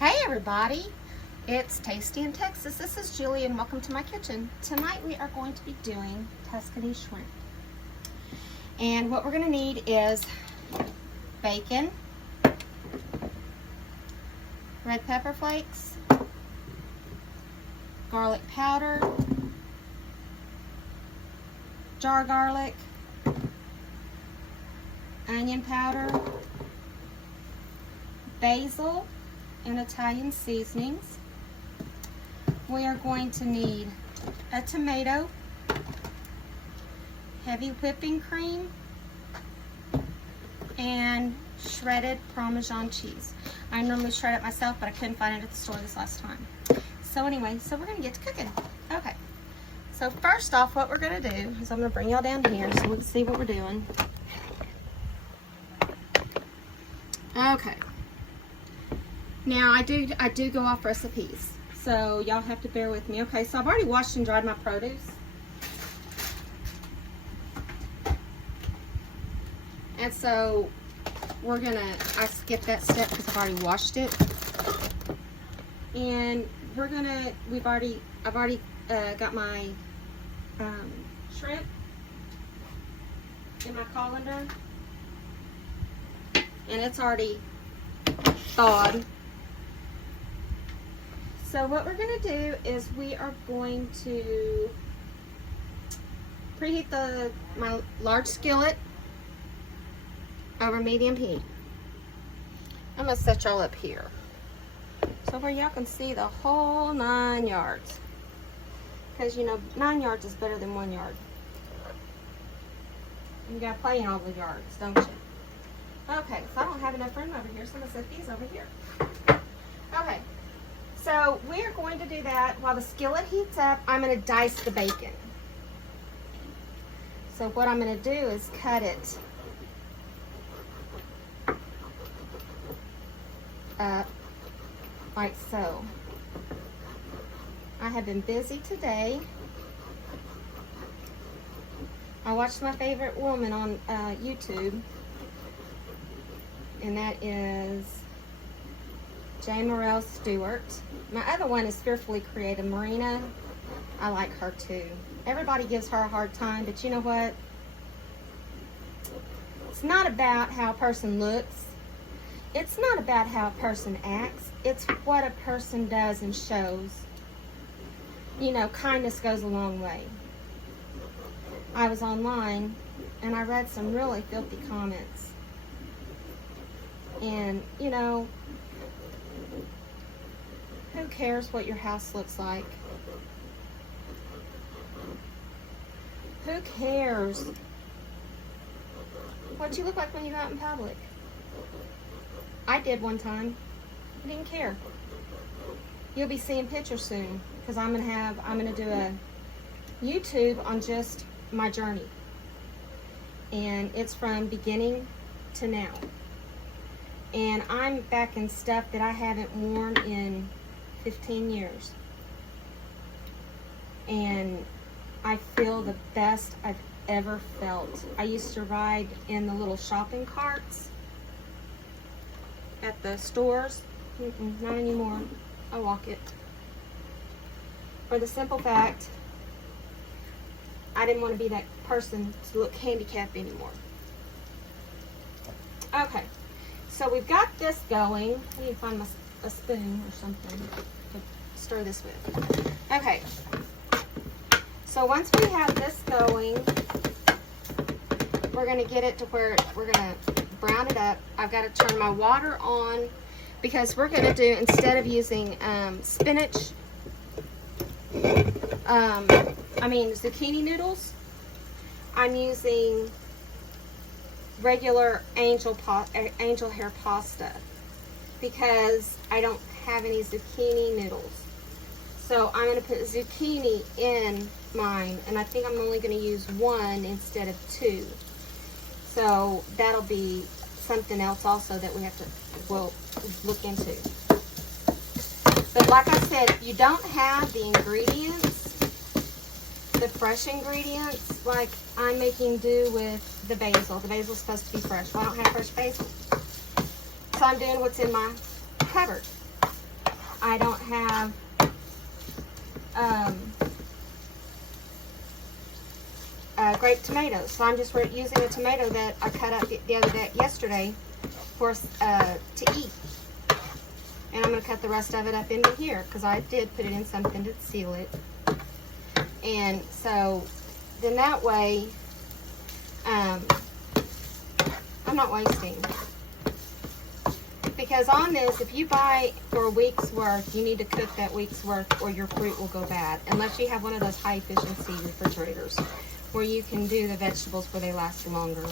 Hey everybody, it's Tasty in Texas. This is Julie and welcome to my kitchen. Tonight we are going to be doing Tuscany shrimp. And what we're going to need is bacon, red pepper flakes, garlic powder, jar garlic, onion powder, basil, and Italian seasonings. We are going to need a tomato, heavy whipping cream, and shredded Parmesan cheese. I normally shred it myself, but I couldn't find it at the store this last time. So anyway, so we're gonna get to cooking. Okay, so first off, what we're gonna do is I'm gonna bring y'all down here so we can see what we're doing. Okay. Now I do go off recipes, so y'all have to bear with me. Okay, so I've already washed and dried my produce. And so I skipped that step because I've already washed it. And I've already got my shrimp in my colander. And it's already thawed. So what we're going to do is we are going to preheat my large skillet over medium heat. I'm going to set y'all up here so where y'all can see the whole 9 yards. Because you know 9 yards is better than 1 yard. You got to play in all the yards, don't you? Okay, so I don't have enough room over here, so I'm going to set these over here. Okay. So we're going to do that while the skillet heats up. I'm going to dice the bacon. So what I'm going to do is cut it up like so. I have been busy today. I watched my favorite woman on YouTube, and that is Jane Morrell Stewart. My other one is Fearfully Creative, Marina. I like her too. Everybody gives her a hard time, but you know what? It's not about how a person looks. It's not about how a person acts. It's what a person does and shows. You know, kindness goes a long way. I was online and I read some really filthy comments. And, you know, who cares what your house looks like? Who cares what you look like when you go out in public? I did one time. I didn't care. You'll be seeing pictures soon because I'm gonna do a YouTube on just my journey. And it's from beginning to now. And I'm back in stuff that I haven't worn in 15 years. And I feel the best I've ever felt. I used to ride in the little shopping carts at the stores. Not anymore. I walk it. For the simple fact, I didn't want to be that person to look handicapped anymore. Okay. So we've got this going. I need to find a spoon or something to stir this with. Okay. So once we have this going, we're going to get it to where we're going to brown it up. I've got to turn my water on because we're going to do, instead of using spinach, zucchini noodles, I'm using regular angel hair pasta because I don't have any zucchini noodles. So I'm going to put zucchini in mine, and I think I'm only going to use one instead of two. So that'll be something else also that we'll look into. But like I said, if you don't have the ingredients, the fresh ingredients, like I'm making do with the basil. The basil's supposed to be fresh. Well, I don't have fresh basil. So I'm doing what's in my cupboard. I don't have grape tomatoes, so I'm just using a tomato that I cut up the other day, yesterday, for to eat. And I'm going to cut the rest of it up into here because I did put it in something to seal it. And so then that way, I'm not wasting. Because on this, if you buy for a week's worth, you need to cook that week's worth or your fruit will go bad. Unless you have one of those high efficiency refrigerators where you can do the vegetables where they last longer.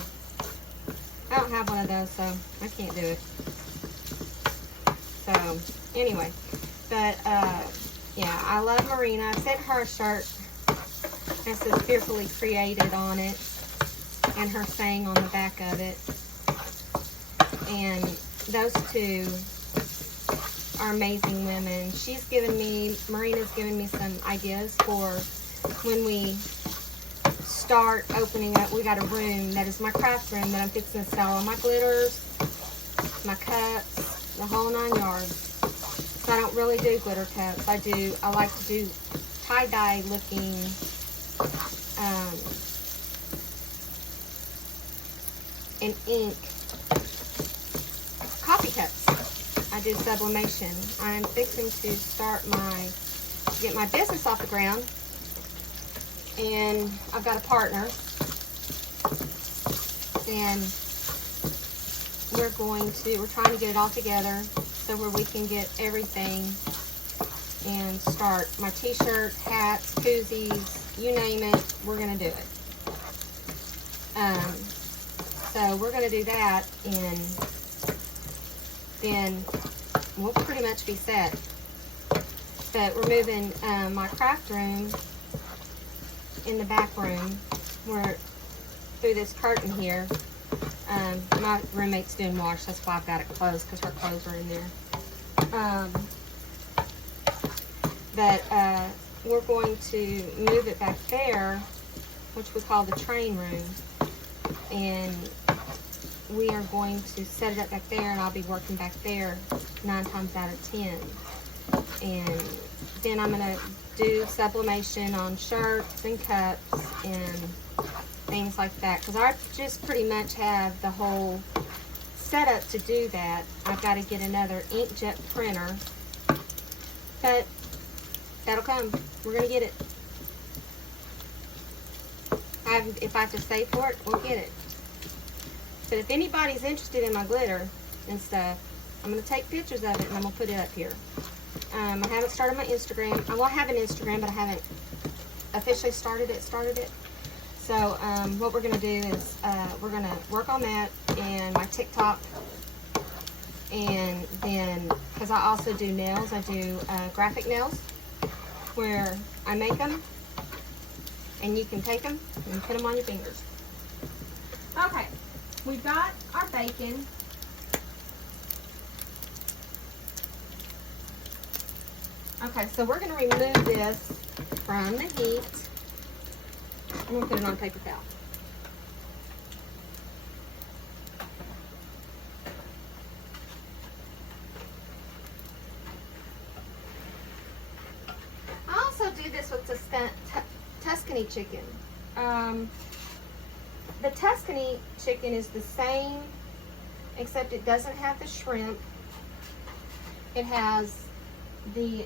I don't have one of those, so I can't do it. So, anyway. But, yeah, I love Marina. I sent her a shirt that says Fearfully Created on it. And her saying on the back of it. And those two are amazing women. Marina's given me some ideas for when we start opening up. We got a room that is my craft room that I'm fixing to sell all my glitters, my cups, the whole 9 yards. So I don't really do glitter cups. I like to do tie-dye looking and ink coffee cups. I do sublimation. I'm fixing to get my business off the ground, and I've got a partner, and we're trying to get it all together so where we can get everything and start my t-shirt, hats, koozies, you name it, we're gonna do it. So we're gonna do that, and then we'll pretty much be set. But we're moving my craft room in the back room. We're through this curtain here. My roommate's doing wash, that's why I've got it closed, because her clothes are in there. But we're going to move it back there, which we call the train room. And we are going to set it up back there, and I'll be working back there 9 times out of 10. And then I'm going to do sublimation on shirts and cups and things like that, because I just pretty much have the whole setup to do that. I've got to get another inkjet printer, but that'll come. We're going to get it. If I have to save for it, we'll get it. But if anybody's interested in my glitter and stuff, I'm going to take pictures of it and I'm going to put it up here. I haven't started my Instagram. I will have an Instagram, but I haven't officially started it. So what we're going to do is we're going to work on that and my TikTok. And then, because I also do nails, I do graphic nails where I make them and you can take them and put them on your fingers. Okay. We've got our bacon. Okay, so we're going to remove this from the heat. I'm going to put it on a paper towel. I also do this with the Tuscany chicken. The Tuscany chicken is the same, except it doesn't have the shrimp. It has the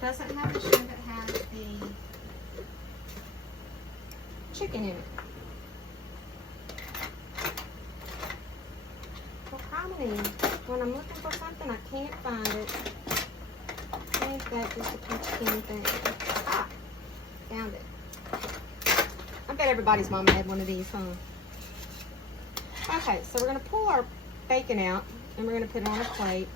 doesn't have the shrimp. It has the chicken in it. Well, probably when I'm looking for something, I can't find it. Ain't that just a peach thing? Ah, found it. I bet everybody's mama had one of these, huh? Okay, so we're going to pull our bacon out, and we're going to put it on a plate.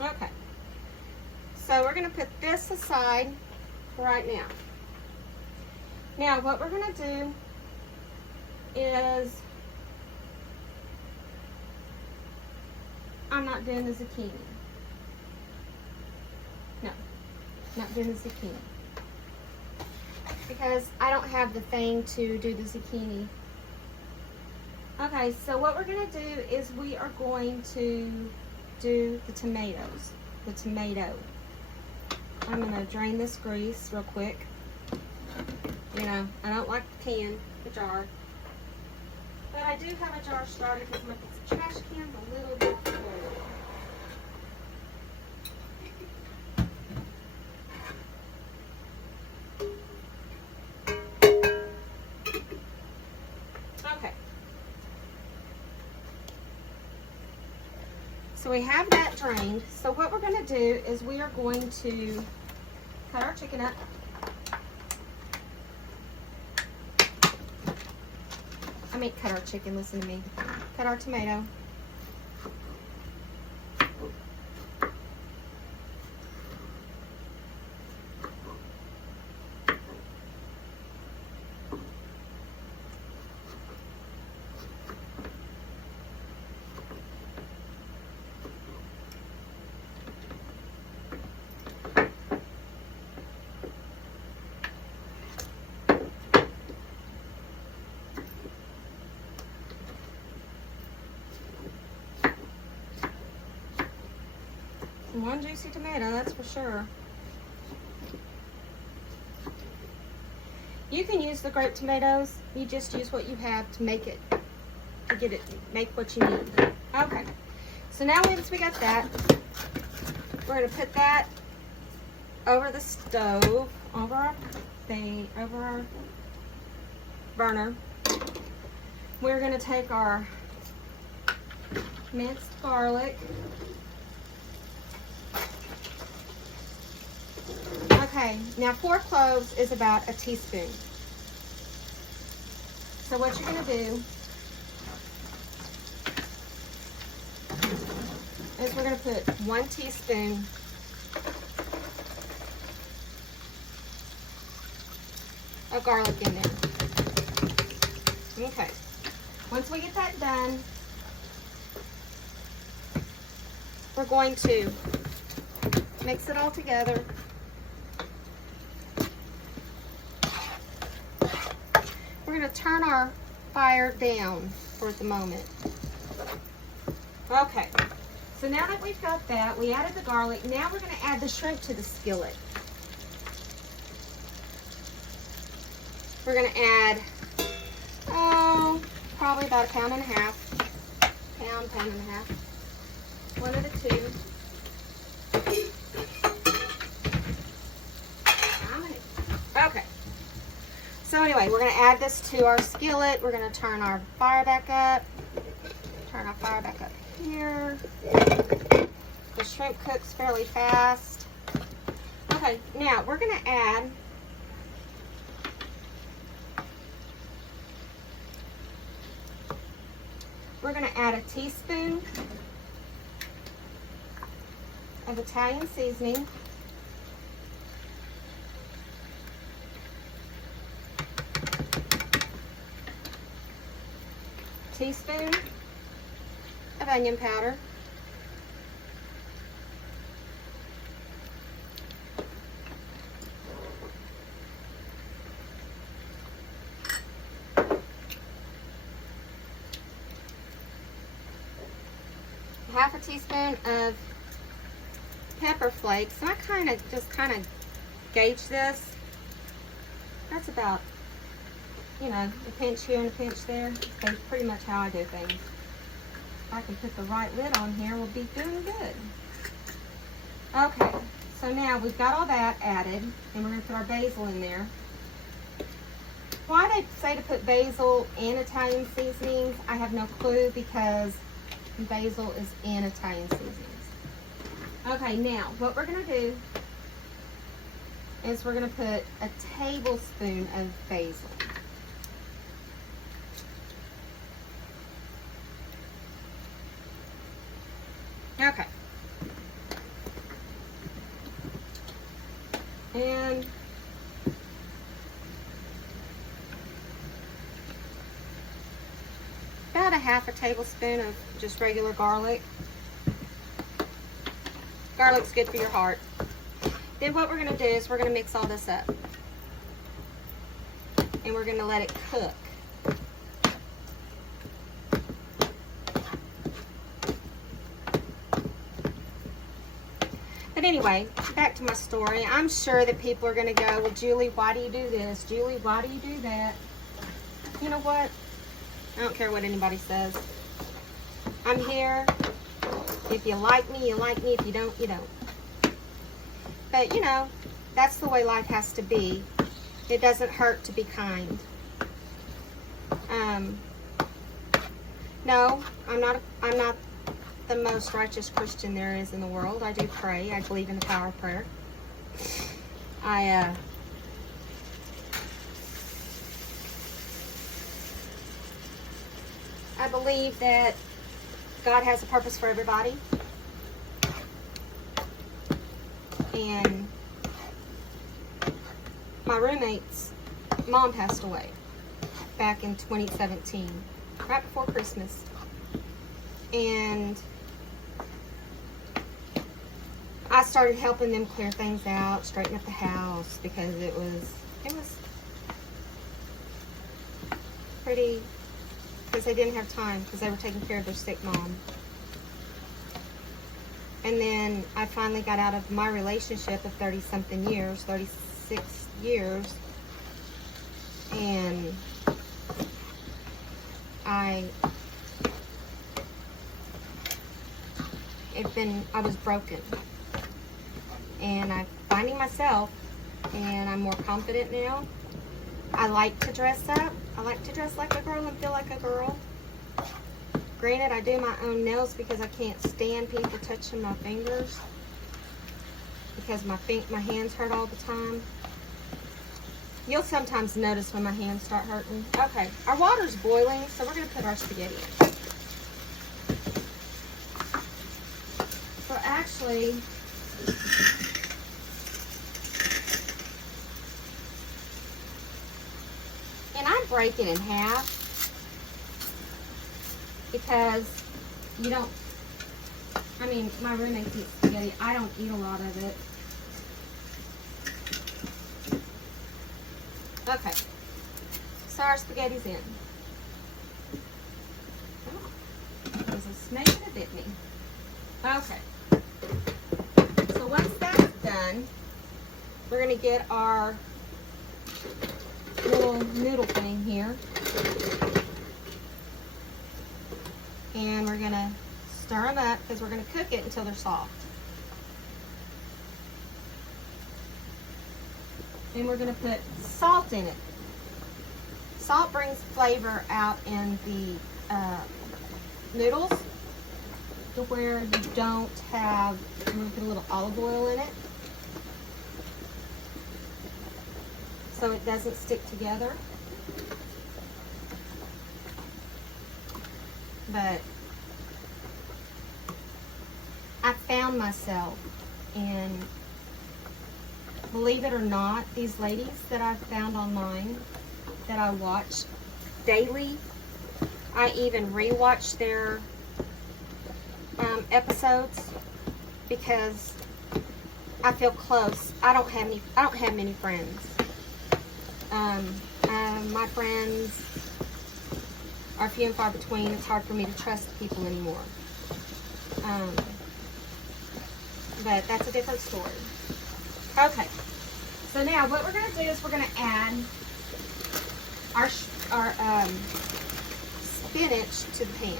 Okay. So we're going to put this aside right now. Now what we're going to do is, I'm not doing the zucchini. No, not doing the zucchini. Because I don't have the thing to do the zucchini. Okay, so what we're going to do is we are going to do the tomatoes. The tomato. I'm going to drain this grease real quick. You know, I don't like the can, the jar. But I do have a jar started because my trash can's a little bit full. Okay. So we have that drained. So what we're going to do is we are going to cut our chicken up. I mean, cut our chicken, listen to me. Cut our tomato. One juicy tomato, that's for sure. You can use the grape tomatoes. You just use what you have to make it, to get it, make what you need. Okay. So now once we got that, we're going to put that over the stove, over our thing, over our burner. We're going to take our minced garlic. Okay, now 4 cloves is about a teaspoon. So what you're going to do is we're going to put 1 teaspoon of garlic in there. Okay, once we get that done, we're going to mix it all together. We're going to turn our fire down for the moment. Okay, so now that we've got that, we added the garlic. Now we're going to add the shrimp to the skillet. We're going to add, probably about 1.5 pounds. Pound and a half. One of the two. Okay. So anyway, we're going to add this to our skillet. We're going to turn our fire back up. Turn our fire back up here. The shrimp cooks fairly fast. Okay, now we're going to add a teaspoon of Italian seasoning. Teaspoon of onion powder. Half a teaspoon of pepper flakes. And I just kind of gauge this. That's about, you know, a pinch here and a pinch there. That's pretty much how I do things. If I can put the right lid on here, we'll be doing good. Okay, so now we've got all that added, and we're going to put our basil in there. Why they say to put basil in Italian seasonings, I have no clue, because basil is in Italian seasonings. Okay, now what we're going to do is we're going to put a tablespoon of basil. Okay. And about a half a tablespoon of just regular garlic. Garlic's good for your heart. Then what we're going to do is we're going to mix all this up. And we're going to let it cook. But anyway, back to my story. I'm sure that people are going to go, well, Julie, why do you do this? Julie, why do you do that? You know what? I don't care what anybody says. I'm here. If you like me, you like me. If you don't, you don't. But, you know, that's the way life has to be. It doesn't hurt to be kind. No, I'm not the most righteous Christian there is in the world. I do pray. I believe in the power of prayer. I believe that God has a purpose for everybody. And my roommate's mom passed away back in 2017, right before Christmas. And I started helping them clear things out, straighten up the house, because it was pretty, because they didn't have time, because they were taking care of their sick mom. And then I finally got out of my relationship of 30-something years, 36 years, and I was broken. And I'm finding myself, and I'm more confident now. I like to dress up. I like to dress like a girl and feel like a girl. Granted, I do my own nails because I can't stand people touching my fingers, because my hands hurt all the time. You'll sometimes notice when my hands start hurting. Okay, our water's boiling, so we're going to put our spaghetti in. So actually, and I break it in half, because you don't, I mean, my roommate eats spaghetti. I don't eat a lot of it. Okay, so our spaghetti's in. Oh, there's a snake that bit me. Okay, so once that's done, we're going to get our little noodle thing here. And we're going to stir them up, because we're going to cook it until they're soft. And we're going to put salt in it. Salt brings flavor out in the noodles to where you don't have, I'm going to put a little olive oil in it so it doesn't stick together. But I found myself, and believe it or not, these ladies that I've found online that I watch daily, I even rewatch their episodes, because I feel close. I don't have many friends. My friends are few and far between. It's hard for me to trust people anymore. But that's a different story. Okay, so now what we're going to do is we're going to add our spinach to the pan.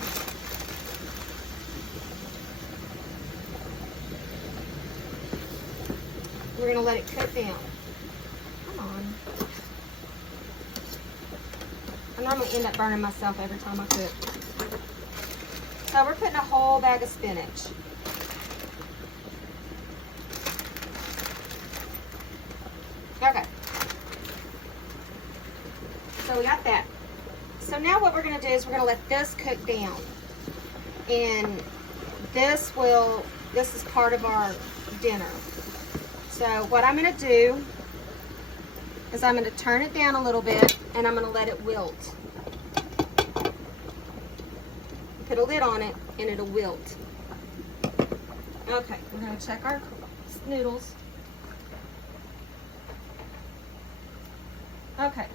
We're going to let it cook down. Come on. I normally end up burning myself every time I cook. So we're putting a whole bag of spinach. Okay. So we got that. So now what we're going to do is we're going to let this cook down. And this is part of our dinner. So what I'm going to do is I'm going to turn it down a little bit and I'm going to let it wilt. Put a lid on it and it'll wilt. Okay, we're going to check our noodles. Okay,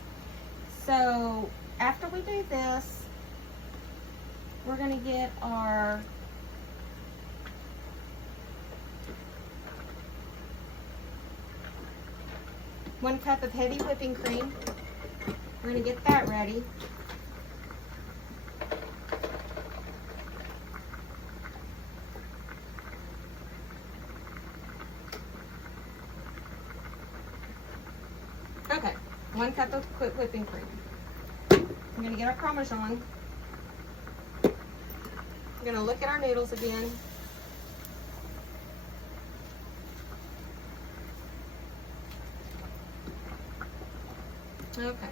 so after we do this, we're going to get our one cup of heavy whipping cream. We're going to get that ready. Okay, 1 cup of whipping cream. I'm going to get our Parmesan. I'm going to look at our noodles again. Okay.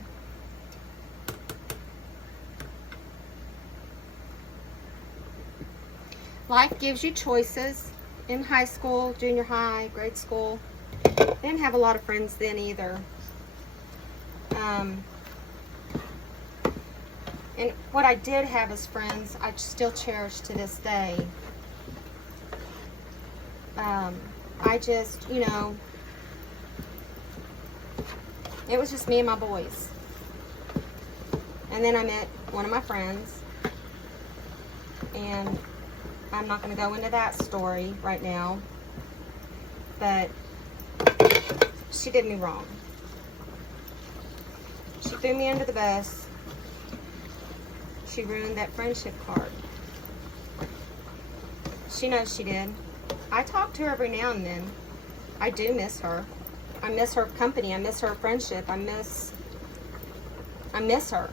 Life gives you choices. In high school, junior high, grade school, I didn't have a lot of friends then either. And what I did have as friends, I still cherish to this day. I just, you know, it was just me and my boys. And then I met one of my friends, and I'm not going to go into that story right now, but she did me wrong. She threw me under the bus. She ruined that friendship card. She knows she did. I talk to her every now and then. I do miss her. I miss her company. I miss her friendship. I miss her.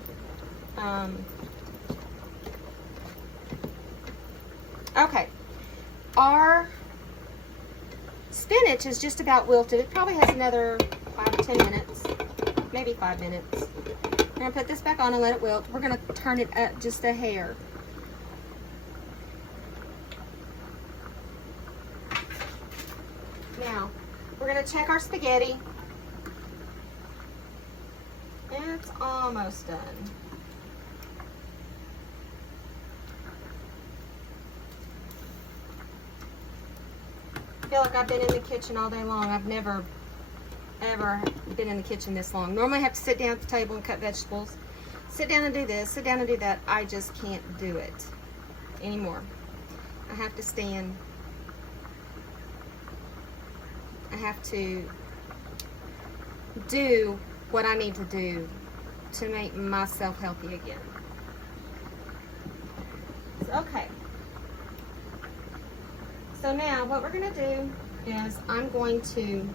Okay. Our spinach is just about wilted. It probably has another 5 to 10 minutes. Maybe 5 minutes. We're going to put this back on and let it wilt. We're going to turn it up just a hair. Now, we're going to check our spaghetti. It's almost done. I feel like I've been in the kitchen all day long. I've never, ever been in the kitchen this long. Normally I have to sit down at the table and cut vegetables. Sit down and do this, sit down and do that. I just can't do it anymore. I have to stand. I have to do what I need to do to make myself healthy again. Okay. So now what we're going to do is I'm going to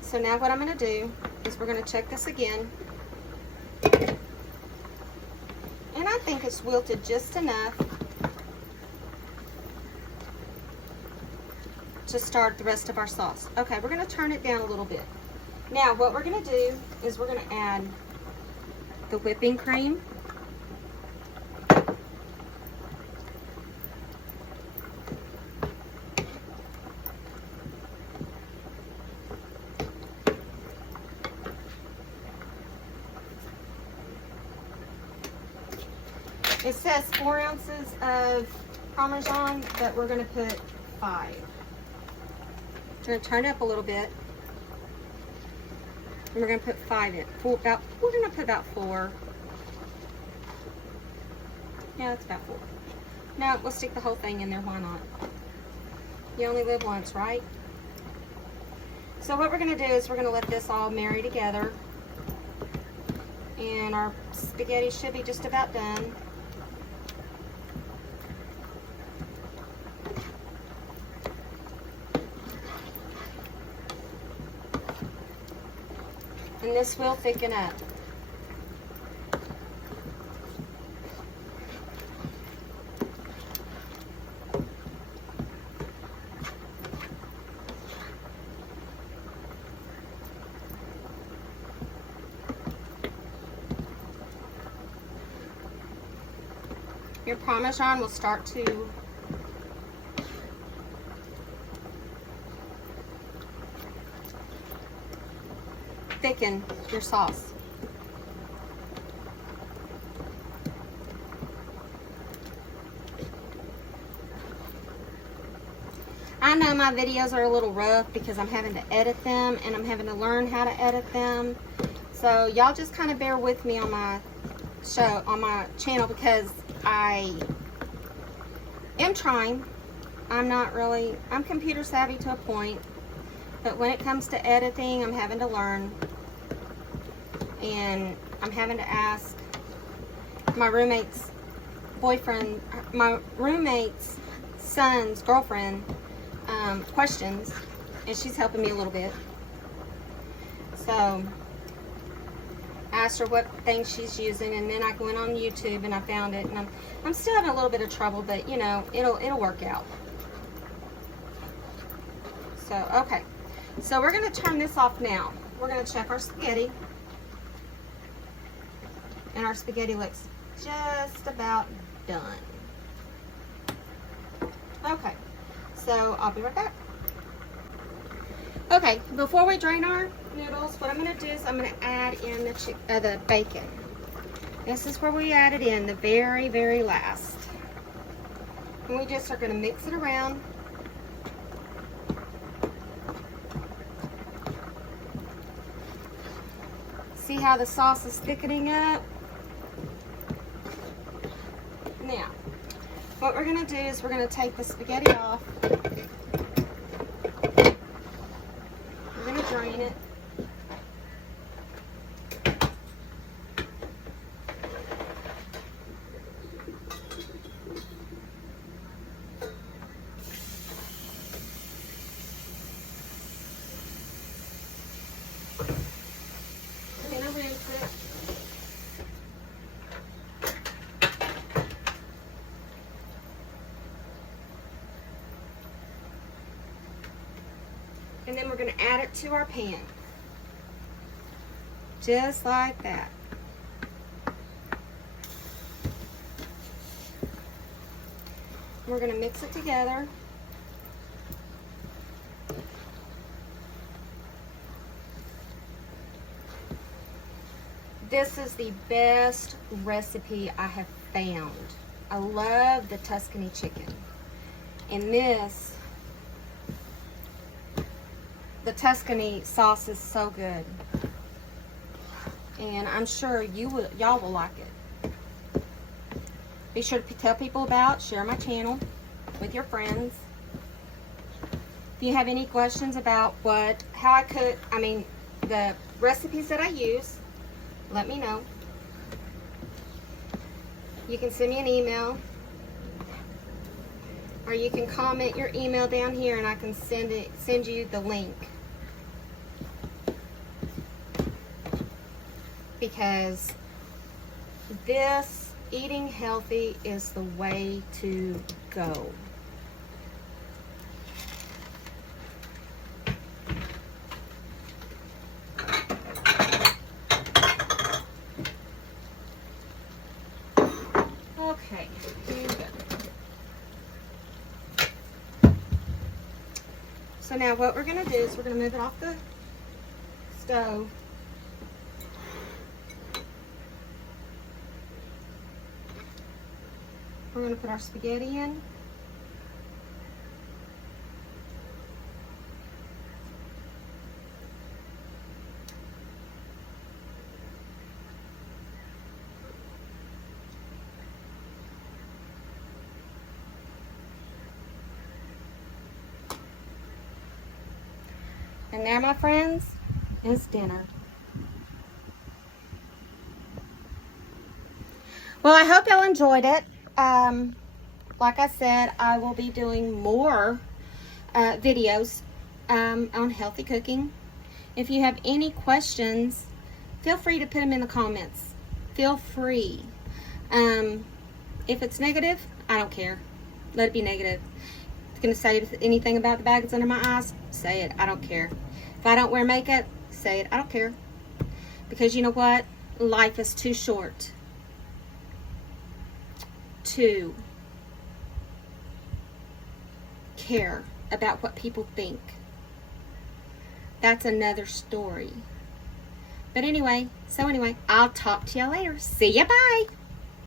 So now what I'm going to do is we're going to check this again. And I think it's wilted just enough to start the rest of our sauce. Okay, we're going to turn it down a little bit. Now what we're going to do is we're going to add the whipping cream. It says 4 ounces of Parmesan, but we're going to put 5. We're going to turn it up a little bit. And we're going to put 5 in. We're going to put about 4. Yeah, that's about 4. No, we'll stick the whole thing in there. Why not? You only live once, right? So what we're going to do is we're going to let this all marry together. And our spaghetti should be just about done. And this will thicken up. Your Parmesan will start to thicken your sauce. I know my videos are a little rough because I'm having to edit them and I'm having to learn how to edit them. So y'all just kind of bear with me on my show, on my channel, because I am trying. I'm computer savvy to a point, but when it comes to editing, I'm having to learn. And I'm having to ask my roommate's boyfriend, my roommate's son's girlfriend, questions, and she's helping me a little bit. So I asked her what things she's using, and then I went on YouTube and I found it, and I'm still having a little bit of trouble, but you know, it'll work out. So okay, so we're gonna turn this off now. We're gonna check our spaghetti, and our spaghetti looks just about done. Okay, so I'll be right back. Okay, before we drain our noodles, what I'm going to do is I'm going to add in the bacon. This is where we add it in, the very, very last. And we just are going to mix it around. See how the sauce is thickening up? Now, what we're going to do is we're going to take the spaghetti off. We're going to drain it. I'm going to rinse it. And then we're going to add it to our pan. Just like that. We're going to mix it together. This is the best recipe I have found. I love the Tuscany chicken. And this, the Tuscany sauce is so good. And I'm sure y'all will like it. Be sure to tell people about, share my channel with your friends. If you have any questions about how I cook, the recipes that I use, let me know. You can send me an email, or you can comment your email down here and I can send you the link. Because this eating healthy is the way to go. Okay, here we go. So now what we're going to do is we're going to move it off the stove. We're going to put our spaghetti in. And there, my friends, is dinner. Well, I hope y'all enjoyed it. Like I said, I will be doing more videos on healthy cooking. If you have any questions, feel free to put them in the comments. Feel free. If it's negative, I don't care. Let it be negative. If it's going to say anything about the bags under my eyes, say it. I don't care. If I don't wear makeup, say it. I don't care. Because you know what? Life is too short to care about what people think. That's another story. But anyway, I'll talk to y'all later. See ya, bye.